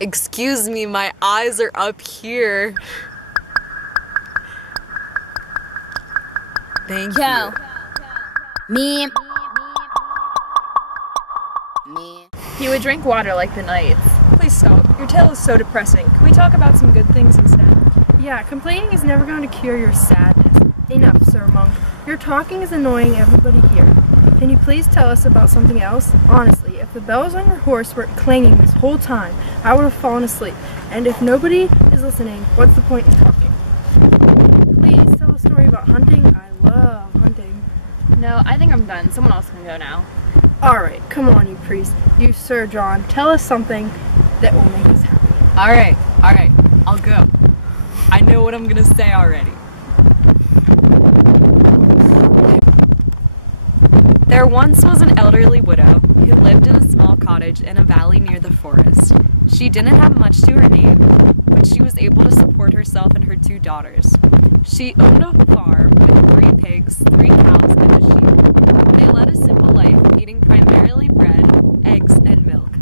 Excuse me, my eyes are up here. Thank you. Me. He would drink water like the knights. Please stop. Your tale is so depressing. Can we talk about some good things instead? Yeah, complaining is never going to cure your sadness. Enough, Sir Monk. Your talking is annoying everybody here. Can you please tell us about something else? Honestly, if the bells on your horse weren't clanging this whole time, I would have fallen asleep. And if nobody is listening, what's the point in talking? Please tell a story about hunting. I love hunting. No, I think I'm done. Someone else can go now. Alright, come on, you priest. You, Sir John, tell us something that will make us happy. Alright, I'll go. I know what I'm gonna say already. There once was an elderly widow who lived in a small cottage in a valley near the forest. She didn't have much to her name, but she was able to support herself and her 2 daughters. She owned a farm with 3 pigs, 3 cows, and a sheep. They led a simple life, eating primarily bread, eggs, and milk.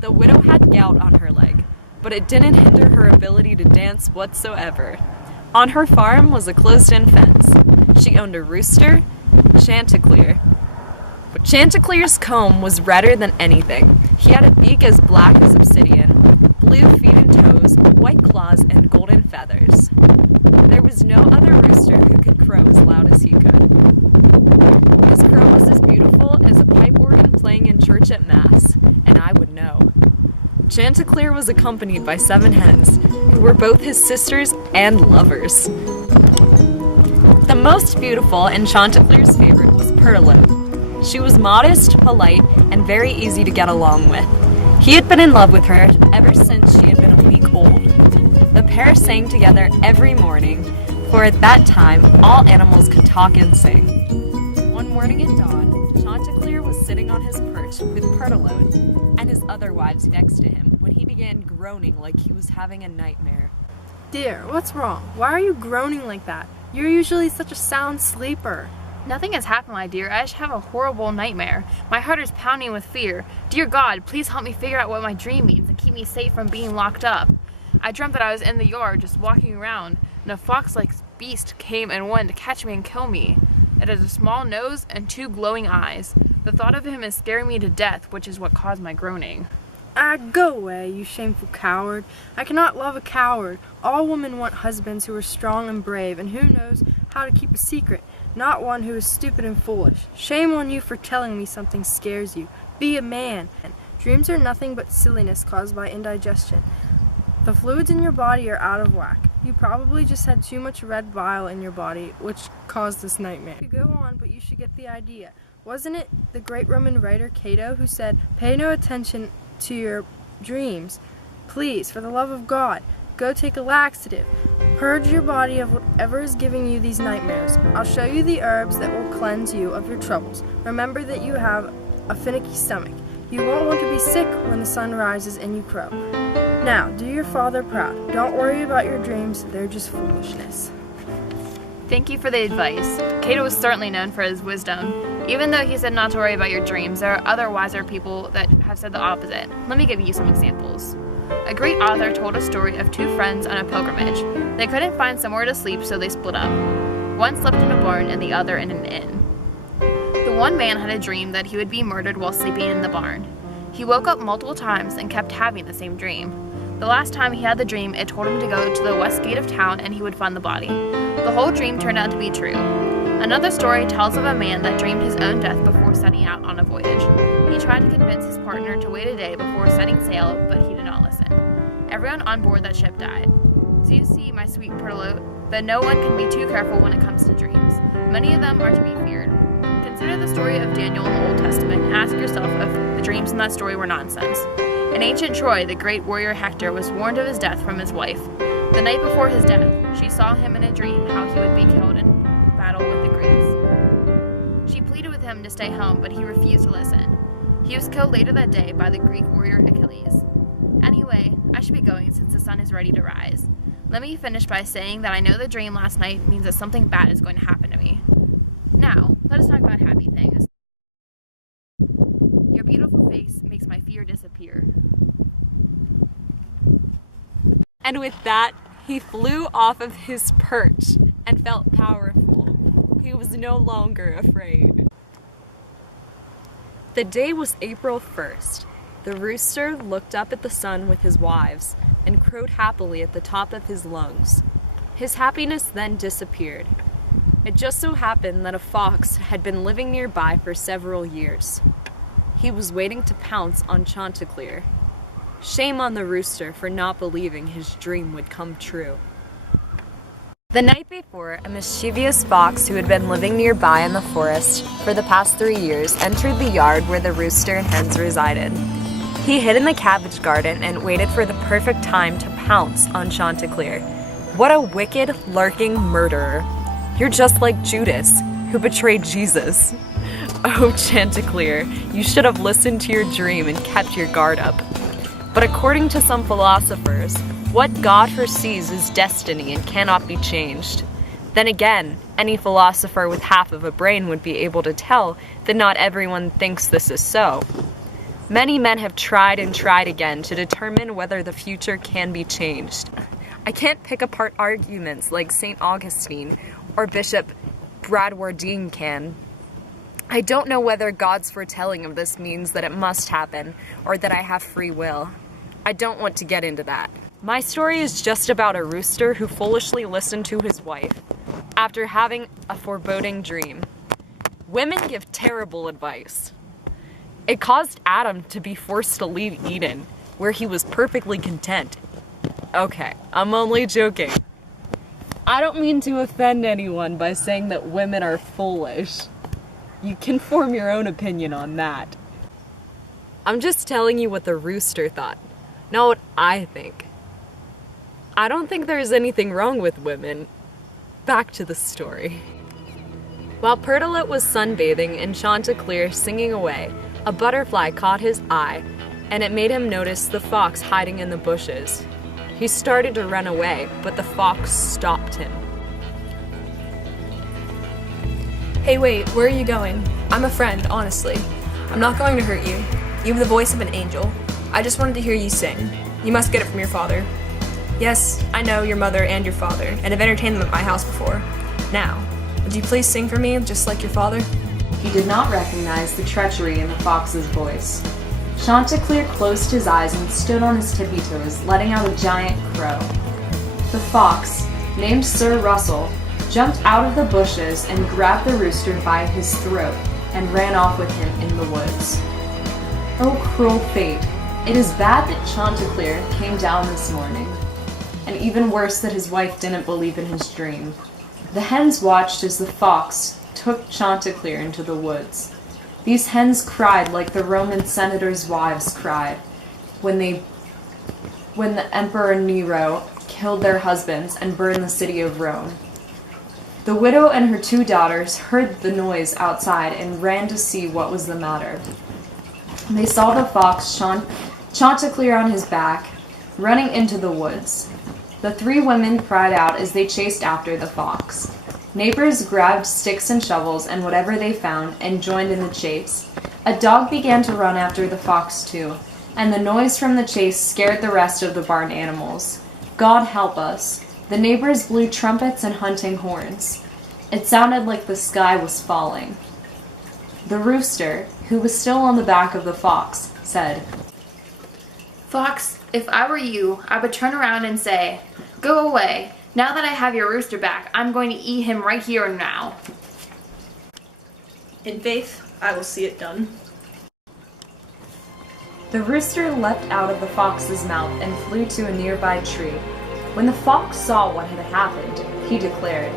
The widow had gout on her leg, but it didn't hinder her ability to dance whatsoever. On her farm was a closed-in fence. She owned a rooster, Chanticleer. Chanticleer's comb was redder than anything. He had a beak as black as obsidian, blue feet and toes, white claws, and golden feathers. There was no other rooster who could crow as loud as he could. His crow was as beautiful as a pipe organ playing in church at Mass, and I would know. Chanticleer was accompanied by 7 hens, who were both his sisters and lovers. The most beautiful and Chanticleer's favorite was Perlote. She was modest, polite, and very easy to get along with. He had been in love with her ever since she had been a week old. The pair sang together every morning, for at that time, all animals could talk and sing. One morning at dawn, Chanticleer was sitting on his perch with Perlote and his other wives next to him when he began groaning like he was having a nightmare. Dear, what's wrong? Why are you groaning like that? You're usually such a sound sleeper. Nothing has happened, my dear. I just have a horrible nightmare. My heart is pounding with fear. Dear God, please help me figure out what my dream means and keep me safe from being locked up. I dreamt that I was in the yard just walking around, and a fox-like beast came and wanted to catch me and kill me. It has a small nose and 2 glowing eyes. The thought of him is scaring me to death, which is what caused my groaning. Go away, you shameful coward. I cannot love a coward. All women want husbands who are strong and brave, and who knows how to keep a secret, not one who is stupid and foolish. Shame on you for telling me something scares you. Be a man. Dreams are nothing but silliness caused by indigestion. The fluids in your body are out of whack. You probably just had too much red bile in your body, which caused this nightmare. You go on, but you should get the idea. Wasn't it the great Roman writer Cato who said, "Pay no attention to your dreams. Please, for the love of God, go take a laxative. Purge your body of whatever is giving you these nightmares. I'll show you the herbs that will cleanse you of your troubles. Remember that you have a finicky stomach. You won't want to be sick when the sun rises and you crow. Now, do your father proud. Don't worry about your dreams. They're just foolishness." Thank you for the advice. Cato was certainly known for his wisdom. Even though he said not to worry about your dreams, there are other wiser people that have said the opposite. Let me give you some examples. A great author told a story of 2 friends on a pilgrimage. They couldn't find somewhere to sleep, so they split up. One slept in a barn and the other in an inn. The one man had a dream that he would be murdered while sleeping in the barn. He woke up multiple times and kept having the same dream. The last time he had the dream, it told him to go to the west gate of town and he would find the body. The whole dream turned out to be true. Another story tells of a man that dreamed his own death before setting out on a voyage. He tried to convince his partner to wait a day before setting sail, but he did not listen. Everyone on board that ship died. So you see, my sweet Perlote, that no one can be too careful when it comes to dreams. Many of them are to be feared. Consider the story of Daniel in the Old Testament and ask yourself if the dreams in that story were nonsense. In ancient Troy, the great warrior Hector was warned of his death from his wife. The night before his death, she saw him in a dream how he would be killed in battle with the Greeks. She pleaded with him to stay home, but he refused to listen. He was killed later that day by the Greek warrior Achilles. Anyway, I should be going since the sun is ready to rise. Let me finish by saying that I know the dream last night means that something bad is going to happen to me. Now, let us talk about happy things. Your beautiful face makes my fear disappear. And with that, he flew off of his perch and felt powerful. He was no longer afraid. The day was April 1st. The rooster looked up at the sun with his wives and crowed happily at the top of his lungs. His happiness then disappeared. It just so happened that a fox had been living nearby for several years. He was waiting to pounce on Chanticleer. Shame on the rooster for not believing his dream would come true. The night before, a mischievous fox who had been living nearby in the forest for the past 3 years entered the yard where the rooster and hens resided. He hid in the cabbage garden and waited for the perfect time to pounce on Chanticleer. What a wicked, lurking murderer. You're just like Judas, who betrayed Jesus. Oh, Chanticleer, you should have listened to your dream and kept your guard up. But according to some philosophers, what God foresees is destiny and cannot be changed. Then again, any philosopher with half of a brain would be able to tell that not everyone thinks this is so. Many men have tried and tried again to determine whether the future can be changed. I can't pick apart arguments like St. Augustine or Bishop Bradwardine can. I don't know whether God's foretelling of this means that it must happen or that I have free will. I don't want to get into that. My story is just about a rooster who foolishly listened to his wife after having a foreboding dream. Women give terrible advice. It caused Adam to be forced to leave Eden, where he was perfectly content. Okay, I'm only joking. I don't mean to offend anyone by saying that women are foolish. You can form your own opinion on that. I'm just telling you what the rooster thought, not what I think. I don't think there's anything wrong with women. Back to the story. While Pertolette was sunbathing and Chanticleer singing away, a butterfly caught his eye, and it made him notice the fox hiding in the bushes. He started to run away, but the fox stopped him. Hey, wait, where are you going? I'm a friend, honestly. I'm not going to hurt you. You have the voice of an angel. I just wanted to hear you sing. You must get it from your father. Yes, I know your mother and your father, and have entertained them at my house before. Now, would you please sing for me, just like your father? He did not recognize the treachery in the fox's voice. Chanticleer closed his eyes and stood on his tippy toes, letting out a giant crow. The fox, named Sir Russell, jumped out of the bushes and grabbed the rooster by his throat and ran off with him in the woods. Oh, cruel fate. It is bad that Chanticleer came down this morning, and even worse that his wife didn't believe in his dream. The hens watched as the fox took Chanticleer into the woods. These hens cried like the Roman senators' wives cried when the Emperor Nero killed their husbands and burned the city of Rome. The widow and her 2 daughters heard the noise outside and ran to see what was the matter. They saw the fox, Chanticleer on his back, running into the woods. The 3 women cried out as they chased after the fox. Neighbors grabbed sticks and shovels and whatever they found and joined in the chase. A dog began to run after the fox too, and the noise from the chase scared the rest of the barn animals. God help us. The neighbors blew trumpets and hunting horns. It sounded like the sky was falling. The rooster, who was still on the back of the fox, said, Fox, if I were you, I would turn around and say, "Go away. Now that I have your rooster back, I'm going to eat him right here and now." In faith, I will see it done. The rooster leapt out of the fox's mouth and flew to a nearby tree. When the fox saw what had happened, he declared,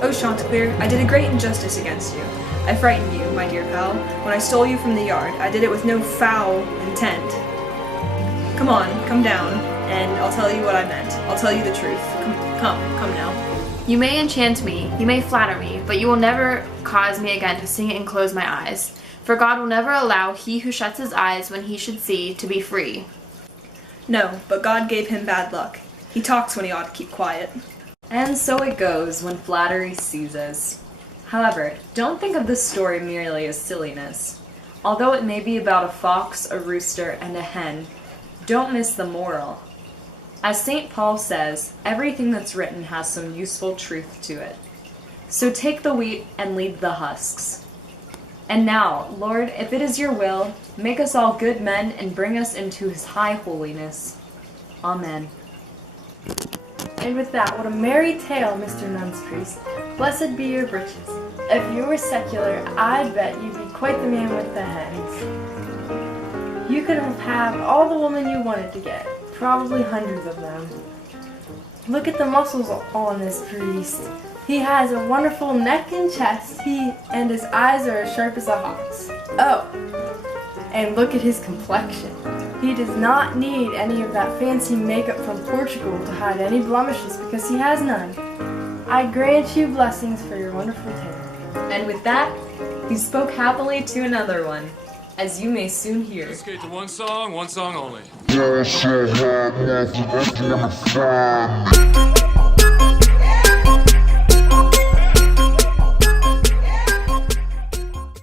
Oh, Chanticleer, I did a great injustice against you. I frightened you, my dear pal. When I stole you from the yard, I did it with no foul intent. Come on, come down, and I'll tell you what I meant. I'll tell you the truth. Come now. You may enchant me, you may flatter me, but you will never cause me again to sing and close my eyes. For God will never allow he who shuts his eyes when he should see to be free. No, but God gave him bad luck. He talks when he ought to keep quiet. And so it goes when flattery seizes. However, don't think of this story merely as silliness. Although it may be about a fox, a rooster, and a hen, don't miss the moral. As St. Paul says, everything that's written has some useful truth to it. So take the wheat and leave the husks. And now, Lord, if it is your will, make us all good men and bring us into his high holiness. Amen. And with that, what a merry tale, Mr. Nun's priest. Blessed be your breeches. If you were secular, I'd bet you'd be quite the man with the hens. You could have had all the women you wanted to get, probably hundreds of them. Look at the muscles on this priest. He has a wonderful neck and chest, and his eyes are as sharp as a hawk's. Oh, and look at his complexion. He does not need any of that fancy makeup from Portugal to hide any blemishes because he has none. I grant you blessings for your wonderful tale. And with that, he spoke happily to another one, as you may soon hear. Skate to one song only. Yeah,